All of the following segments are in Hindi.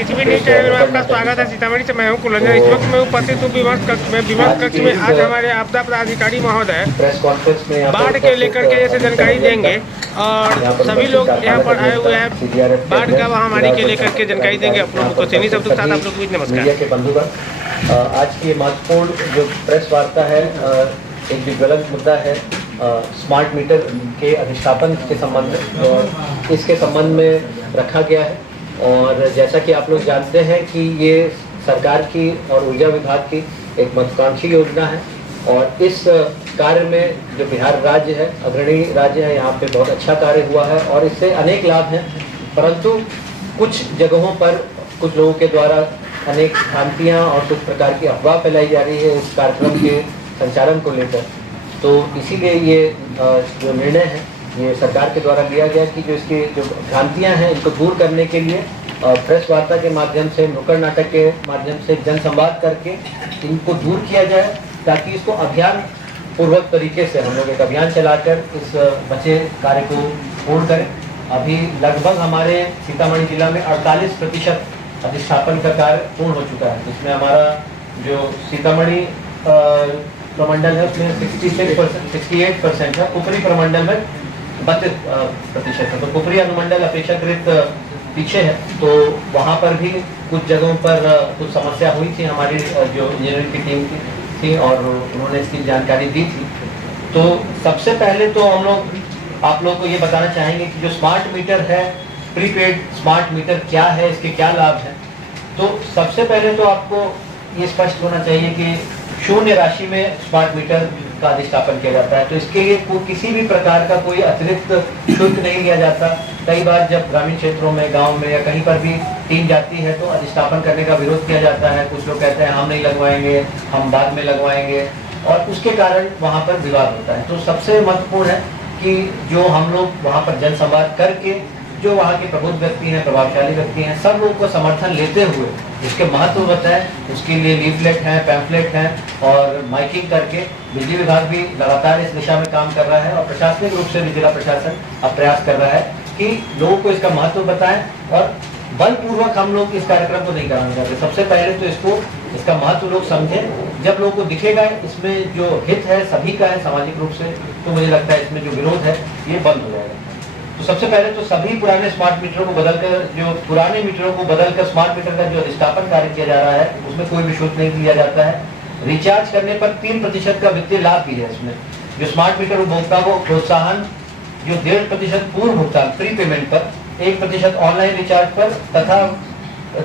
डीसीपी न्यूज चैनल में आपका स्वागत है। सीतामढ़ी से मैं हूं कुलंदर। इस वक्त मैं उपस्थित हूं विमर्श कक्ष में। आज हमारे आपदा पदाधिकारी महोदय बाढ़ के लेकर के जैसे जानकारी देंगे और सभी लोग यहाँ पर आए हुए हैं बाढ़ का महामारी के लेकर के जानकारी देंगे आप लोगों को। सैनी शब्द के साथ आप लोग को नमस्कार। आज की महत्वपूर्ण जो प्रेस वार्ता है, एक जो ज्वलंत मुद्दा है स्मार्ट मीटर के अधिष्ठापन के संबंध में, और इसके संबंध में रखा गया है। और जैसा कि आप लोग जानते हैं कि ये सरकार की और ऊर्जा विभाग की एक महत्वाकांक्षी योजना है, और इस कार्य में जो बिहार राज्य है, अग्रणी राज्य है, यहाँ पे बहुत अच्छा कार्य हुआ है और इससे अनेक लाभ हैं। परंतु कुछ जगहों पर कुछ लोगों के द्वारा अनेक भ्रांतियाँ और कुछ प्रकार की अफवाह फैलाई जा रही है इस कार्यक्रम के संचालन को लेकर। तो इसीलिए ये जो निर्णय है ये सरकार के द्वारा लिया गया कि जो इसकी जो भ्रांतियां हैं इनको दूर करने के लिए प्रेस वार्ता के माध्यम से, नुक्कड़ नाटक के माध्यम से जनसंवाद करके इनको दूर किया जाए, ताकि इसको अभियान पूर्वक तरीके से हम लोग एक अभियान चलाकर इस बचे कार्य को पूर्ण करें। अभी लगभग हमारे सीतामढ़ी जिला में 48% अधिष्ठापन का कार्य पूर्ण हो चुका है, जिसमें हमारा जो सीतामढ़ी प्रमंडल है उसमें 68% है, ऊपरी प्रमंडल में 32% है। तो ऊपरी अनुमंडल अपेक्षाकृत पीछे है, तो वहाँ पर भी कुछ जगहों पर कुछ समस्या हुई थी। हमारी जो इंजीनियरिंग की टीम थी और उन्होंने इसकी जानकारी दी थी। तो सबसे पहले तो हम लोग आप लोग को ये बताना चाहेंगे कि जो स्मार्ट मीटर है, प्रीपेड स्मार्ट मीटर क्या है, इसके क्या लाभ हैं। तो सबसे पहले तो आपको ये स्पष्ट होना चाहिए कि शून्य राशि में स्मार्ट मीटर का अधिष्ठापन किया जाता है। तो इसके लिए किसी भी प्रकार का कोई अतिरिक्त शुल्क नहीं लिया जाता। कई बार जब ग्रामीण क्षेत्रों में, गांव में या कहीं पर भी टीम जाती है तो अधिष्ठापन करने का विरोध किया जाता है। कुछ लोग कहते हैं हम नहीं लगवाएंगे, हम बाद में लगवाएंगे, और उसके कारण वहाँ पर विवाद होता है। तो सबसे महत्वपूर्ण है कि जो हम लोग वहाँ पर जनसंवाद करके जो वहाँ के प्रबुद्ध व्यक्ति हैं, प्रभावशाली व्यक्ति हैं, सब लोग को समर्थन लेते हुए इसके महत्व बताएं। उसके लिए लीफलेट हैं, पैम्फलेट हैं और माइकिंग करके बिजली विभाग भी लगातार इस दिशा में काम कर रहा है, और प्रशासनिक रूप से भी जिला प्रशासन अब प्रयास कर रहा है कि लोगों को इसका महत्व बताएं। और बलपूर्वक हम लोग इस कार्यक्रम को नहीं कराना चाहते। सबसे पहले तो इसका महत्व लोग समझें। जब लोगों को दिखेगा इसमें जो हित है सभी का है सामाजिक रूप से, तो मुझे लगता है इसमें जो विरोध है ये बंद हो जाएगा। तो सबसे पहले तो सभी पुराने स्मार्ट मीटरों को बदलकर, जो पुराने मीटरों को बदलकर स्मार्ट मीटर का जो अधिष्ठापन कार्य किया जा रहा है उसमें कोई भी शुल्क नहीं दिया जाता है। रिचार्ज करने पर 3% का वित्तीय लाभ भी है इसमें। जो स्मार्ट मीटर उपभोक्ता को प्रोत्साहन, जो 1.5% पूर्व भुगतान प्री पेमेंट पर, 1% ऑनलाइन रिचार्ज पर तथा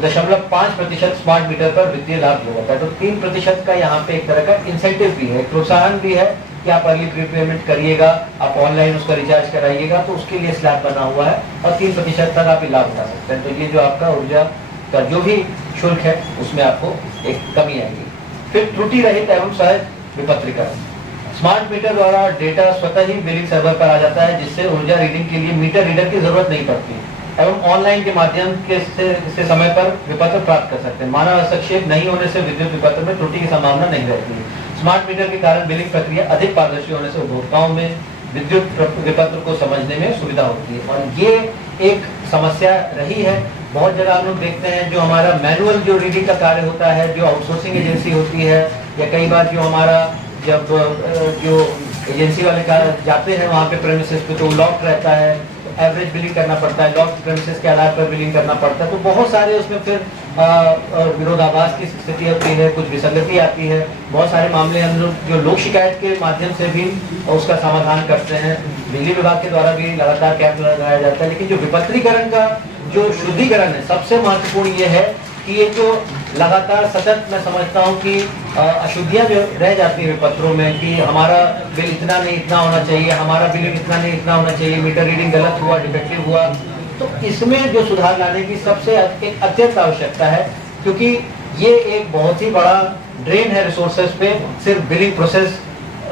0.5% स्मार्ट मीटर पर वित्तीय लाभ दिया जाता है। तो 3% का यहाँ पे एक तरह का इंसेंटिव भी है, प्रोत्साहन भी है कि आप अर्ली प्री पेमेंट करिएगा, आप ऑनलाइन उसका रिचार्ज कराइएगा, तो उसके लिए स्लैब बना हुआ है और 3% तक आप लाभ उठा सकते हैं। तो ये जो आपका ऊर्जा का जो भी शुल्क है उसमें आपको एक कमी आएगी। फिर त्रुटि रहित एवं सहज विपत्रीकरण। स्मार्ट मीटर द्वारा डेटा स्वतः ही बिलिंग सर्वर पर आ जाता है, जिससे ऊर्जा रीडिंग के लिए मीटर रीडर की जरूरत नहीं पड़ती, एवं ऑनलाइन के माध्यम से समय पर विपत्र प्राप्त कर सकते हैं। मानव हस्तक्षेप नहीं होने से विद्युत विपत्र में त्रुटि की संभावना नहीं रहती है। स्मार्ट मीटर के कारण बिलिंग प्रक्रिया अधिक पारदर्शी होने से उपभोक्ताओं में विद्युत विपत्र को समझने में सुविधा होती है, और ये एक समस्या रही है। बहुत जगह हम लोग देखते हैं जो हमारा मैनुअल जो रीडिंग का कार्य होता है, जो आउटसोर्सिंग एजेंसी होती है, या कई बार जो हमारा जब जो एजेंसी वाले जाते हैं वहाँ पे प्रेमिसेस पे, तो लॉक रहता है, एवरेज बिलिंग करना पड़ता है, लॉक प्रेमिसेस के आधार पर बिलिंग करना पड़ता है। तो बहुत सारे उसमें फिर विरोधाभास की स्थिति होती है, कुछ विसंगति आती है। बहुत सारे मामले हम लोग जो लोक शिकायत के माध्यम से भी उसका समाधान करते हैं। बिजली विभाग के द्वारा भी लगातार कैंप लगाया जाता है। लेकिन जो विपत्रीकरण का जो शुद्धिकरण है, सबसे महत्वपूर्ण ये है कि ये जो लगातार सतत, मैं समझता हूँ कि अशुद्धियाँ जो रह जाती है विपत्रों में कि हमारा बिल इतना नहीं इतना होना चाहिए, हमारा बिल इतना नहीं इतना होना चाहिए, मीटर रीडिंग गलत हुआ, डिफेक्टिव हुआ, तो इसमें जो सुधार लाने की सबसे एक अत्यंत आवश्यकता है, क्योंकि ये एक बहुत ही बड़ा ड्रेन है रिसोर्सेज पे, सिर्फ बिलिंग प्रोसेस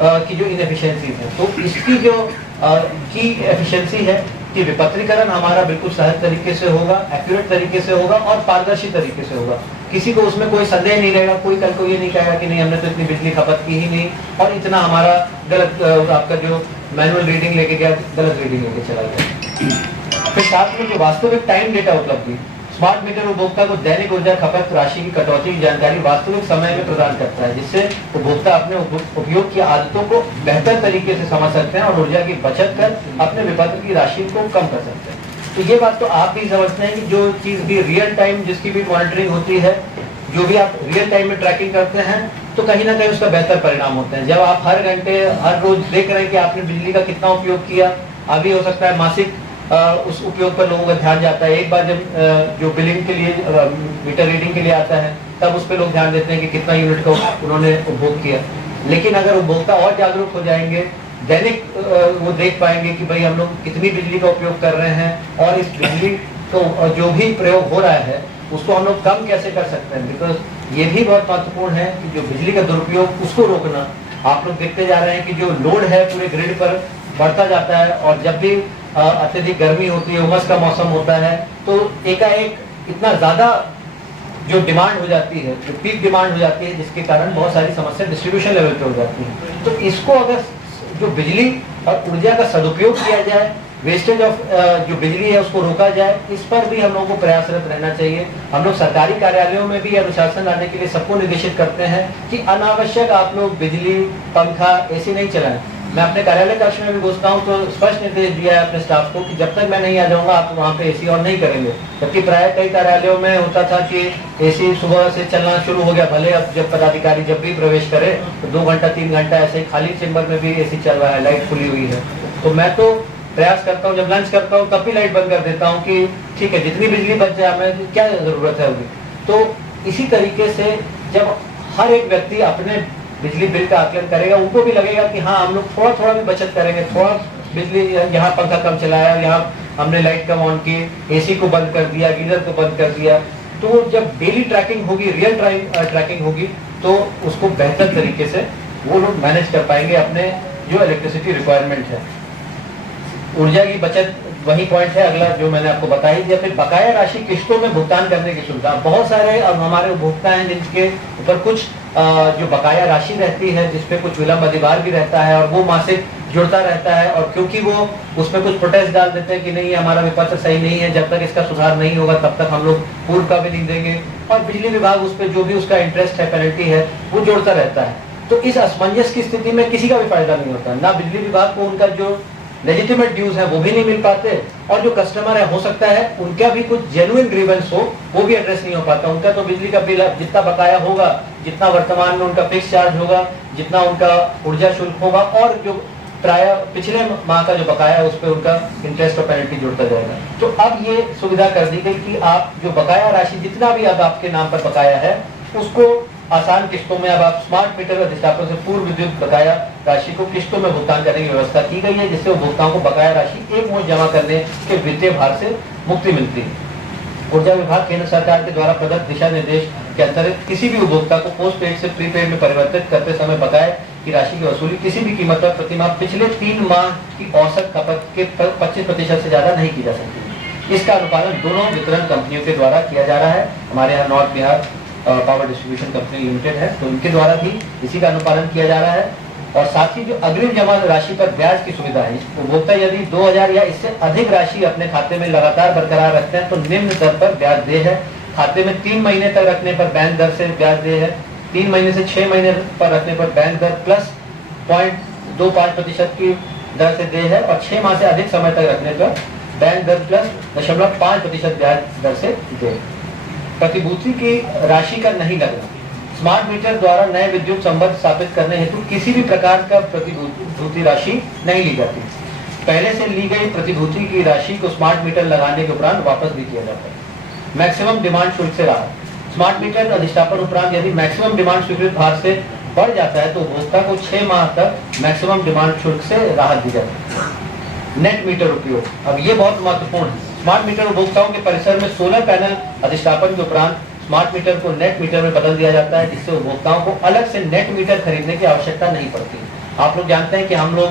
की जो इनएफिशिएंसीज है। तो इसकी जो की एफिशिएंसी है कि विपत्रीकरण हमारा बिल्कुल सहज तरीके से होगा, एक्यूरेट तरीके से होगा और पारदर्शी तरीके से होगा। किसी को उसमें कोई संदेह नहीं रहेगा, कोई कल को ये नहीं कहेगा कि नहीं हमने तो इतनी बिजली खपत की ही नहीं और इतना हमारा गलत आपका जो मैनुअल रीडिंग लेके गया गलत रीडिंग लेके चला गया। फिर साथ में जो वास्तविक टाइम डेटा उपलब्धि, स्मार्ट मीटर उपभोक्ता को दैनिक ऊर्जा खपत राशि की कटौती की जानकारी वास्तविक समय में प्रदान करता है, जिससे उपभोक्ता अपने उपयोग की आदतों को बेहतर तरीके से समझ सकते हैं और ऊर्जा की बचत कर अपने विपत्र की राशि को कम कर सकते हैं। तो ये बात तो आप भी समझते हैं कि जो चीज भी रियल टाइम जिसकी भी मॉनिटरिंग होती है, जो भी आप रियल टाइम में ट्रैकिंग करते हैं, तो कहीं ना कहीं उसका बेहतर परिणाम होते हैं। जब आप हर घंटे हर रोज देख रहे हैं कि आपने बिजली का कितना उपयोग किया, अभी हो सकता है मासिक उस उपयोग पर लोगों का ध्यान जाता है। एक बार जब जो बिलिंग के लिए मीटर रीडिंग के लिए आता है, तब उस पर लोग ध्यान देते हैं कि कितना यूनिट का उन्होंने उपभोग किया। लेकिन अगर उपभोक्ता और जागरूक हो जाएंगे, दैनिक वो देख पाएंगे कि भाई हम लोग कितनी बिजली का उपयोग कर रहे हैं और इस बिजली को जो भी प्रयोग हो रहा है उसको हम लोग कम कैसे कर सकते हैं। बिकॉज ये भी बहुत महत्वपूर्ण है कि जो बिजली का दुरुपयोग उसको रोकना। आप लोग देखते जा रहे हैं कि जो लोड है पूरे ग्रिड पर बढ़ता जाता है, और जब भी अत्यधिक गर्मी होती है, उमस का मौसम होता है, तो एकाएक इतना ज्यादा जो डिमांड हो जाती है, जो पीक डिमांड हो जाती है, जिसके कारण बहुत सारी समस्या डिस्ट्रीब्यूशन लेवल पे हो जाती है। तो इसको अगर जो बिजली और ऊर्जा का सदुपयोग किया जाए, वेस्टेज ऑफ जो बिजली है उसको रोका जाए, इस पर भी हम लोगों को प्रयासरत रहना चाहिए। हम लोग सरकारी कार्यालयों में भी अनुशासन लाने के लिए सबको निर्देशित करते हैं कि अनावश्यक आप लोग बिजली, पंखा, एसी नहीं चलाएं। मैं अपने कार्यालय कक्ष में भी घुसता हूँ तो स्पष्ट निर्देश दिया है अपने स्टाफ को कि जब तक मैं नहीं आ जाऊंगा आप वहाँ पे एसी ऑन नहीं करेंगे। जबकि प्राय कई कार्यालयों में होता था कि एसी सुबह से चलना शुरू हो गया, भले अब जब पदाधिकारी जब भी प्रवेश करे तो 2 घंटा 3 घंटा ऐसे ही खाली चेम्बर में भी एसी चल रहा है, लाइट खुली हुई है। तो मैं तो प्रयास करता हूँ, जब लंच करता हूँ तब भी लाइट बंद कर देता हूँ कि ठीक है, जितनी बिजली बच जाए, हमें क्या जरूरत है अभी। तो इसी तरीके से जब हर एक व्यक्ति अपने बिजली बिल का आकलन करेगा, उनको भी लगेगा कि हाँ हम लोग थोड़ा थोड़ा भी बचत करेंगे, थोड़ा बिजली, यहाँ पंखा कम चलाया, यहाँ हमने लाइट कम ऑन की, एसी को बंद कर दिया, गीजर को बंद कर दिया। तो जब डेली ट्रैकिंग होगी, रियल टाइम ट्रैकिंग होगी, तो उसको बेहतर तरीके से वो लोग मैनेज कर पाएंगे अपने जो इलेक्ट्रिसिटी रिक्वायरमेंट है। ऊर्जा की बचत वही पॉइंट है अगला जो मैंने आपको बताई। या फिर बकाया राशि किस्तों में भुगतान करने की सुविधा। बहुत सारे अब हमारे उपभोक्ता हैं जिनके ऊपर कुछ जो बकाया राशि रहती है, जिसपे कुछ विलंब अधिभार भी रहता है और वो मासिक जुड़ता रहता है, और क्योंकि वो उसमें कुछ प्रोटेस्ट डाल देते हैं कि नहीं हमारा विपत्र सही नहीं है, जब तक इसका सुधार नहीं होगा तब तक हम लोग पूर्व का भी नहीं देंगे, और बिजली विभाग उस पर जो भी उसका इंटरेस्ट है, पेनल्टी है, वो जोड़ता रहता है। तो इस असमंजस की स्थिति में किसी का भी फायदा नहीं होता, ना बिजली विभाग को उनका जो लेजिटिमेट ड्यूज है वो भी नहीं मिल पाते, और जो कस्टमर है हो सकता है उनका भी कुछ जेन्युइन ग्रीवेंस हो वो भी एड्रेस नहीं हो पाता। उनका तो बिजली का बिल जितना बकाया होगा, जितना वर्तमान में उनका फिक्स चार्ज होगा, जितना उनका ऊर्जा शुल्क होगा, और जो प्राय पिछले माह का जो बकाया है उस पर उनका इंटरेस्ट और पेनल्टी जुड़ता जाएगा। तो अब ये सुविधा कर दी गई कि आप जो बकाया राशि जितना भी अब आपके नाम पर बकाया है उसको आसान किस्तों में अब आप स्मार्ट मीटर अधिष्ठापन से पूर्व विद्युत बकाया राशि को किस्तों में भुगतान करने की व्यवस्था की गई है, जिससे उपभोक्ताओं को बकाया राशि एक मुश्त जमा करने के वित्तीय भार से मुक्ति मिलती है। ऊर्जा विभाग केंद्र सरकार के द्वारा प्रदत्त दिशा निर्देश के अंतर्गत किसी भी उपभोक्ता को पोस्ट पेड से प्रीपेड में परिवर्तित करते समय बकाया की राशि की वसूली किसी भी कीमत पर प्रतिमाह पिछले 3 माह की औसत खपत के 25% से ज्यादा नहीं की जा सकती। इसका अनुपालन दोनों वितरण कंपनियों के द्वारा किया जा रहा है। हमारे यहाँ north Bihar power distribution company limited है, तो उनके द्वारा भी इसी का अनुपालन किया जा रहा है। और साथ ही जो अग्रिम जमा राशि पर ब्याज की सुविधा है, उपभोक्ता यदि 2000 या इससे अधिक राशि अपने खाते में लगातार बरकरार रखते हैं तो निम्न दर पर ब्याज दे है। खाते में 3 महीने तक रखने पर बैंक दर से ब्याज दे है, 3 महीने से 6 महीने पर रखने पर बैंक दर प्लस 0.25% की दर से दे है, और 6 माह से अधिक समय तक रखने पर बैंक दर प्लस 0.5% ब्याज दर से दे। प्रतिभूति की राशि का नहीं लगना। स्मार्ट मीटर द्वारा नए विद्युत संबंध स्थापित करने हेतु किसी भी प्रकार का प्रतिभूति राशि नहीं ली जाती। पहले से ली गई प्रतिभूति की राशि को स्मार्ट मीटर लगाने के उपरांत वापस भी किया जाता है। मैक्सिमम डिमांड शुल्क से राहत। स्मार्ट मीटर अधिष्ठापन उपरांत यदि मैक्सिमम डिमांड स्वीकृत भार से बढ़ जाता है तो उपभोक्ता को 6 माह तक मैक्सिमम डिमांड शुल्क से राहत दी जाती है। नेट मीटर उपयोग, अब ये बहुत महत्वपूर्ण है। स्मार्ट मीटर उपभोक्ताओं के परिसर में सोलर पैनल अधिष्ठापन के उपरांत स्मार्ट मीटर को नेट मीटर में बदल दिया जाता है, जिससे उपभोक्ताओं को अलग से नेट मीटर खरीदने की आवश्यकता नहीं पड़ती। आप लोग जानते हैं कि हम लोग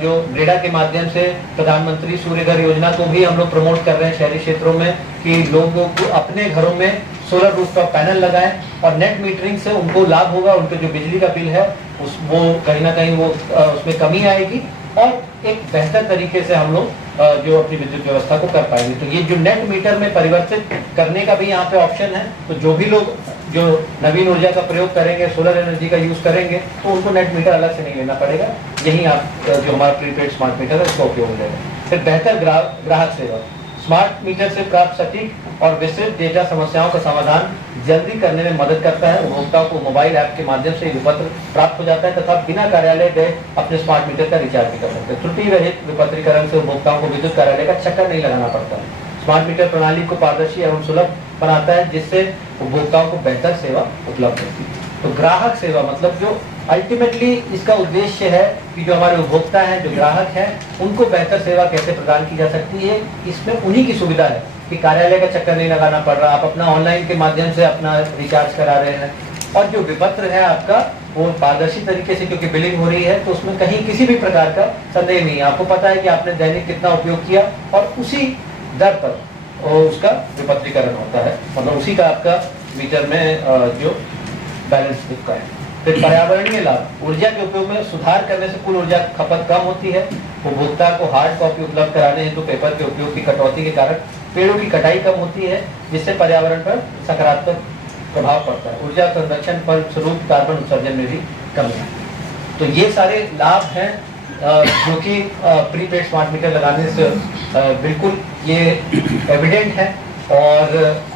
जो ग्रेडा के माध्यम से प्रधानमंत्री सूर्य घर योजना को भी हम लोग प्रमोट कर रहे हैं शहरी क्षेत्रों में, कि लोगों को अपने घरों में सोलर रूफटॉप पैनल लगाएं और नेट मीटरिंग से उनको लाभ होगा। उनके जो बिजली का बिल है वो कहीं ना कहीं वो उसमें कमी आएगी, और एक बेहतर तरीके से हम लोग जो अपनी विद्युत व्यवस्था को कर पाएंगे। तो ये जो नेट मीटर में परिवर्तित करने का भी यहाँ पे ऑप्शन है, तो जो भी लोग जो नवीन ऊर्जा का प्रयोग करेंगे, सोलर एनर्जी का यूज करेंगे, तो उनको नेट मीटर अलग से नहीं लेना पड़ेगा। यही आप जो हमारा प्रीपेड स्मार्ट मीटर है उसका उपयोग हो जाएगा। फिर बेहतर ग्राहक सेवा, स्मार्ट मीटर से प्राप्त सटीक और विस्तृत डेटा समस्याओं का समाधान जल्दी करने में मदद करता है। उपभोक्ताओं को मोबाइल ऐप के माध्यम से विपत्र प्राप्त हो जाता है तथा बिना कार्यालय गए अपने स्मार्ट मीटर का रिचार्ज भी कर सकते हैं। त्रुटि रहित विपत्रीकरण से उपभोक्ताओं को विद्युत कार्यालय का चक्कर नहीं लगाना पड़ता है। स्मार्ट मीटर प्रणाली को पारदर्शी एवं सुलभ बनाता है, जिससे उपभोक्ताओं को बेहतर सेवा उपलब्ध होती है। तो ग्राहक सेवा मतलब जो अल्टीमेटली इसका उद्देश्य है कि जो हमारे उपभोक्ता हैं, जो ग्राहक हैं, उनको बेहतर सेवा कैसे प्रदान की जा सकती है। इसमें उन्हीं की सुविधा है कि कार्यालय का चक्कर नहीं लगाना पड़ रहा, आप अपना ऑनलाइन के माध्यम से अपना रिचार्ज करा रहे हैं, और जो विपत्र है आपका वो पारदर्शी तरीके से क्योंकि बिलिंग हो रही है, तो उसमें कहीं किसी भी प्रकार का संदेह नहीं है। आपको पता है कि आपने दैनिक कितना उपयोग किया और उसी दर पर उसका विपत्रीकरण होता है, मतलब उसी का आपका मीटर में जो बैलेंस दिखता है। फिर पर्यावरणीय लाभ, ऊर्जा के उपयोग में सुधार करने से कुल ऊर्जा खपत कम होती है। उपभोक्ता को हार्ड कॉपी उपलब्ध कराने हेतु पेपर के उपयोग की कटौती के कारण पेड़ों की कटाई कम होती है, जिससे पर्यावरण पर सकारात्मक प्रभाव पड़ता है। ऊर्जा संरक्षण पर स्वरूप कार्बन उत्सर्जन में भी कमी है। तो ये सारे लाभ हैं जो कि प्रीपेड स्मार्ट मीटर लगाने से बिल्कुल ये एविडेंट है। और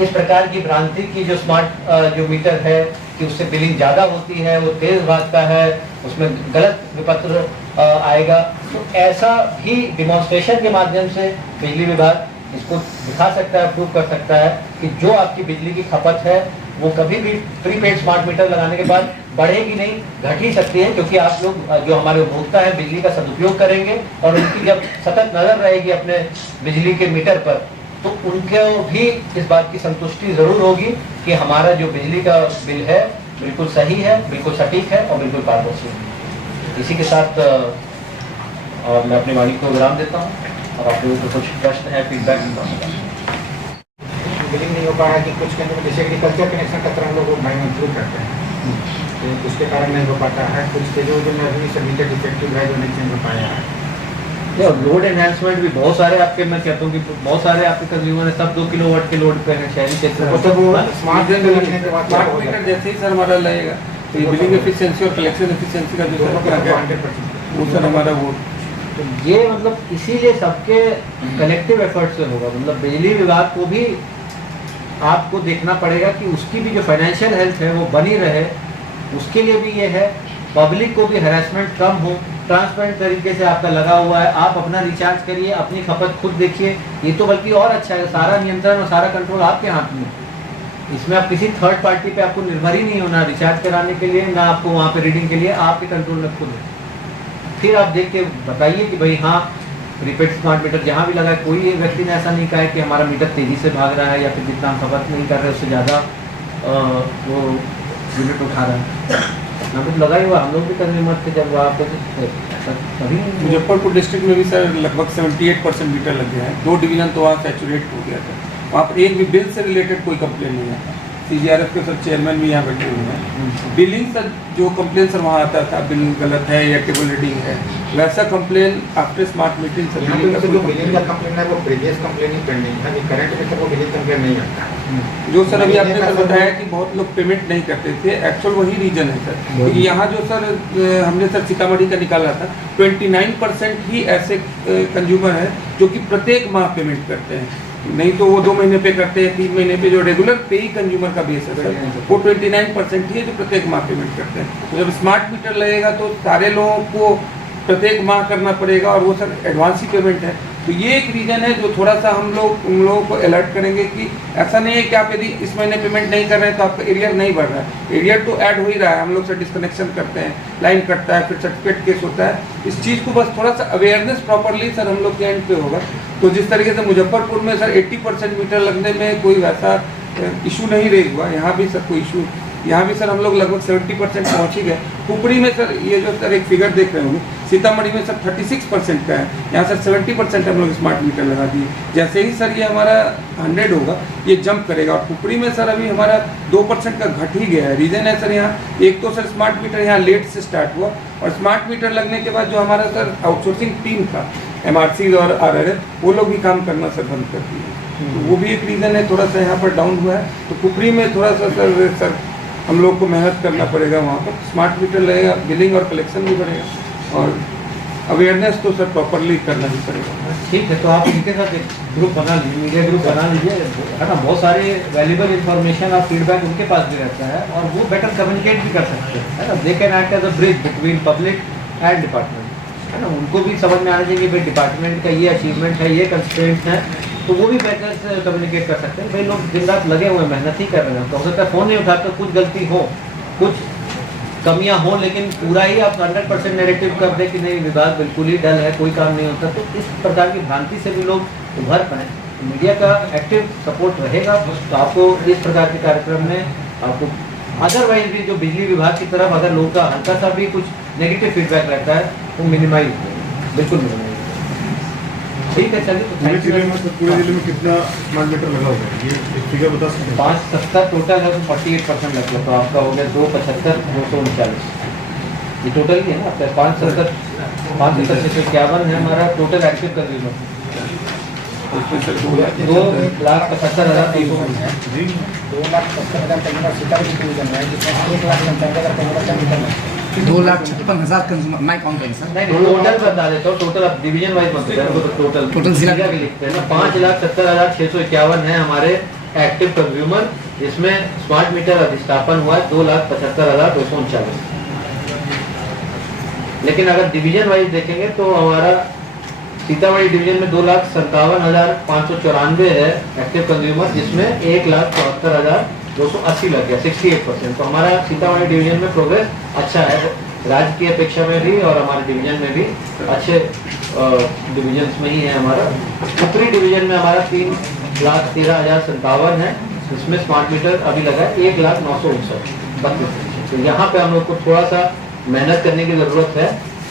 इस प्रकार की भ्रांति की जो स्मार्ट जो मीटर है कि उससे बिलिंग ज़्यादा होती है, वो तेज भागता है, उसमें गलत विपत्र आएगा, तो ऐसा भी डिमॉन्स्ट्रेशन के माध्यम से बिजली विभाग इसको दिखा सकता है, प्रूव कर सकता है कि जो आपकी बिजली की खपत है वो कभी भी प्रीपेड स्मार्ट मीटर लगाने के बाद बढ़ेगी नहीं, घट ही सकती है, क्योंकि आप लोग जो हमारे उपभोक्ता हैं बिजली का सदुपयोग करेंगे और उनकी जब सतत नजर रहेगी अपने बिजली के मीटर पर, तो उनको भी इस बात की संतुष्टि जरूर होगी कि हमारा जो बिजली का बिल है बिल्कुल सही है, बिल्कुल सटीक है और बिल्कुल पारदर्शी है। इसी के साथ मैं अपनी वाणी को विराम देता हूँ और आप लोगों को कुछ प्रश्न है, फीडबैक बिलिंग नहीं हो पा रहा है कि कुछ केंद्र में जैसे एग्रीकल्चर कनेक्शन का तरह हम लोग इंक्लूड करते हैं, तो उसके कारण नहीं हो पाता है। कुछ स्टेजों में अभी सर्विटेड डिफेक्टिव है जो नहीं चेंज हो पाया है। लोड एनहांसमेंट भी बहुत सारे आपके, मैं कहता हूँ कि बहुत सारे आपके कंज्यूमर है, सब 2 किलोवाट के लोड पे है शहरी क्षेत्र में। स्मार्ट मीटर जैसे ही सर हमारा लगेगा तो ये बिलिंग एफिशिएंसी और कलेक्शन एफिशिएंसी का जो वो सर हमारा वो, तो ये मतलब इसीलिए सबके कलेक्टिव एफर्ट से होगा। मतलब बिजली विभाग को भी आपको देखना पड़ेगा कि उसकी भी जो फाइनेंशियल हेल्थ है वो बनी रहे, उसके लिए भी ये है। पब्लिक को भी हैरेसमेंट कम हो, ट्रांसपेरेंट तरीके से आपका लगा हुआ है, आप अपना रिचार्ज करिए, अपनी खपत खुद देखिए, ये तो बल्कि और अच्छा है। सारा नियंत्रण और सारा कंट्रोल आपके हाथ में है। इसमें आप किसी थर्ड पार्टी पे आपको निर्भर ही नहीं होना रिचार्ज कराने के लिए, ना आपको वहाँ पे रीडिंग के लिए, आपके कंट्रोल में खुद है। फिर आप देख के बताइए कि भाई हाँ प्रीपेड स्मार्ट मीटर जहाँ भी लगा है, कोई व्यक्ति ने ऐसा नहीं कहा है कि हमारा मीटर तेज़ी से भाग रहा है या फिर जितना हम खपत नहीं कर रहे उससे ज़्यादा वो यूनिट उठा रहा है। ना कुछ लगा ही हुआ, हम लोग भी कंज्यूमर थे जब वहाँ पे सभी। मुजफ्फरपुर डिस्ट्रिक्ट में भी सर लगभग 78% मीटर लग गया है। 2 डिवीजन तो वहाँ सैचुरेट हो गया था, वहाँ पर एक भी बिल से रिलेटेड कोई कंप्लेन नहीं आता। CGRF के सर चेयरमैन भी यहाँ बैठे हुए हैं। बिलिंग सर जो कंप्लेन सर वहाँ आता था, बिल गलत है या टेबल रीडिंग है, वैसा complain after smart meeting sir जो बिलिंग का कंप्लेन है वो प्रीवियस कंप्लेन ही पेंडिंग था, करंट में तो वो बिलिंग कंप्लेन नहीं आता। जो सर अभी आपने सर बताया कि बहुत लोग पेमेंट नहीं करते थे, एक्चुअल वही रीजन है सर। क्योंकि यहाँ जो सर हमने सर सीतामढ़ी का निकाला था, 29% ही ऐसे कंज्यूमर है जो कि प्रत्येक माह पेमेंट करते हैं, नहीं तो वो 2 महीने पे करते हैं, 3 महीने पे। जो रेगुलर पे ही कंज्यूमर का बेस है सर, वो 29% ही है जो प्रत्येक माह पेमेंट करते हैं। तो जब स्मार्ट मीटर लगेगा तो सारे लोगों को प्रत्येक माह करना पड़ेगा और वो सर एडवांस ही पेमेंट है। तो ये एक रीज़न है जो थोड़ा सा हम लोग उन लोगों को अलर्ट करेंगे कि ऐसा नहीं है कि आप यदि इस महीने पेमेंट नहीं कर रहे हैं तो आपका एरियर नहीं बढ़ रहा है। एरियर तो ऐड हो ही रहा है, हम लोग सर डिस्कनेक्शन करते हैं, लाइन कटता है, फिर सर्टिफिकेट केस होता है। इस चीज़ को बस थोड़ा सा अवेयरनेस प्रॉपरली सर हम लोग के एंड पे होगा। तो जिस तरीके से मुजफ्फरपुर में सर 80% मीटर लगने में कोई वैसा इशू नहीं रेज हुआ, यहाँ भी सर कोई इशू, यहाँ भी सर हम लोग लगभग 70% पहुँच ही गए। पुपरी में सर ये जो सर एक फिगर देख रहे होंगे, सीतामढ़ी में सर 36% का है, यहाँ सर 70% हम लोग स्मार्ट मीटर लगा दिए। जैसे ही सर ये हमारा 100 होगा ये जंप करेगा। और पुपरी में सर अभी हमारा 2% का घट ही गया है। रीज़न है सर यहाँ, एक तो सर स्मार्ट मीटर यहाँ लेट से स्टार्ट हुआ, और स्मार्ट मीटर लगने के बाद जो हमारा सर आउटसोर्सिंग टीम था, MRC और RRF, वो लोग भी काम करना सर बंद कर दिए। तो वो भी एक रीज़न है, थोड़ा सा यहाँ पर डाउन हुआ है। तो कुफरी में थोड़ा सा सर हम लोग को मेहनत करना पड़ेगा, वहाँ पर स्मार्ट मीटर लगेगा, बिलिंग और कलेक्शन भी बढ़ेगा और अवेयरनेस तो सर प्रॉपरली करना ही पड़ेगा। ठीक है, तो आप इनके साथ एक ग्रुप बना लीजिए, मीडिया ग्रुप बना लीजिए, है ना। बहुत सारे वैल्यूबल इन्फॉर्मेशन और फीडबैक उनके पास भी रहता है और वो बेटर कम्युनिकेट भी कर सकते हैं, है ना। They can act as a bridge between public and department, है ना। उनको भी समझ में आना चाहिए कि भाई डिपार्टमेंट का ये अचीवमेंट है, ये कंस्ट्रेंट्स हैं, तो वो भी बेटर से कम्युनिकेट कर सकते हैं। भाई लोग दिन रात लगे हुए हैं, मेहनत ही कर रहे हैं, तो हो सकता है फ़ोन नहीं उठाकर कुछ गलती हो, कुछ कमियां हो, लेकिन पूरा ही आप 100% नेगेटिव कर दें कि नहीं विभाग बिल्कुल ही डल है, कोई काम नहीं होता, तो इस प्रकार की भ्रांति से भी लोग उभर पाएँ। मीडिया का एक्टिव सपोर्ट रहेगा तो आपको इस प्रकार के कार्यक्रम में आपको अदरवाइज भी जो बिजली विभाग की तरफ अगर लोगों का हल्का सा भी कुछ नेगेटिव फीडबैक रहता है वो मिनिमाइज बिल्कुल मिनिमाइज। ठीक है, चलिए। तो पूरे जिले में कितना स्मार्ट मीटर लगा हुआ है, ये एक फिगर बता सकते हैं? 570 टोटल है, तो 48% लग गया, तो आपका हो गया 275 239। ये टोटल ही है ना आपका 570 651 है हमारा टोटल एक्टिव कंज्यूमर। उसमें सर 2,75,000 जी 2,70,000 कंज्यूमर सीतामढ़ी डिवीजन में है, जिसमें 1,95,000 कंज्यूमर 2,56,000 कंज्यूमर मैं काउंट करें सर। नहीं टोटल बता देता हूँ, टोटल आप डिवीजन वाइज मत बताइए, तो टोटल जिला के लिखते हैं ना। 5,70,651 है हमारे एक्टिव कंज्यूमर, जिसमें स्मार्ट मीटर अधिष्ठापन हुआ है 2,75,239। लेकिन अगर डिवीजन वाइज देखेंगे तो हमारा सीतामढ़ी डिवीजन में 2,57,594 है एक्टिव कंज्यूमर, जिसमें 1,74,280 लग गया, 68%। तो हमारा सीतामढ़ी डिवीजन में प्रोग्रेस अच्छा है, राज्य की अपेक्षा में भी और हमारे डिवीजन में भी अच्छे डिवीजन में ही है हमारा। कुफरी डिवीजन में हमारा 3,13,057 है, जिसमें स्मार्ट मीटर अभी लगा है 1,09,59 तो यहाँ पे हम लोग को थोड़ा सा मेहनत करने की ज़रूरत है।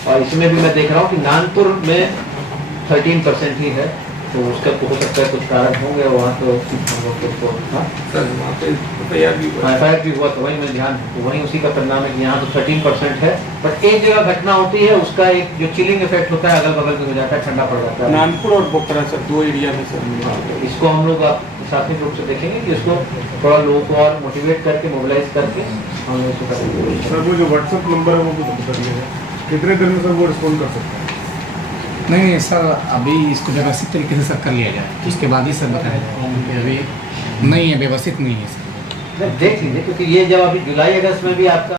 और इसमें भी मैं देख रहा हूँ कि नानपुर में 13% ही है, तो उसका हो सकता है कुछ कारण होंगे वहाँ, तो हम लोग को सर वहाँ पे FIR भी हुआ। FIR भी हुआ, तो वही मैं ध्यान, तो वही उसी का परिणाम है कि यहाँ तो 13% है। बट एक जगह घटना होती है, उसका एक जो चिलिंग इफेक्ट होता है अगल बगल में हो जाता है, ठंडा पड़ जाता है। नानपुर और बोकरा सर 2 एरिया में सर इसको हम लोग शासनिक रूप से देखेंगे कि इसको थोड़ा लोगों को और मोटिवेट करके मोबिलाइज करके हम लोग इसको करेंगे। सर वो जो व्हाट्सएप नंबर है वो भी बता दीजिएगा, कितने दिन में सर वो रिस्पॉन्ड कर सकते हैं? नहीं सर, अभी इसको व्यवस्थित तरीके से सर कर लिया जाए, उसके बाद ही सर बताया जाए, क्योंकि अभी नहीं है, व्यवस्थित नहीं है सर। देख लीजिए, क्योंकि ये जब अभी जुलाई अगस्त में भी आपका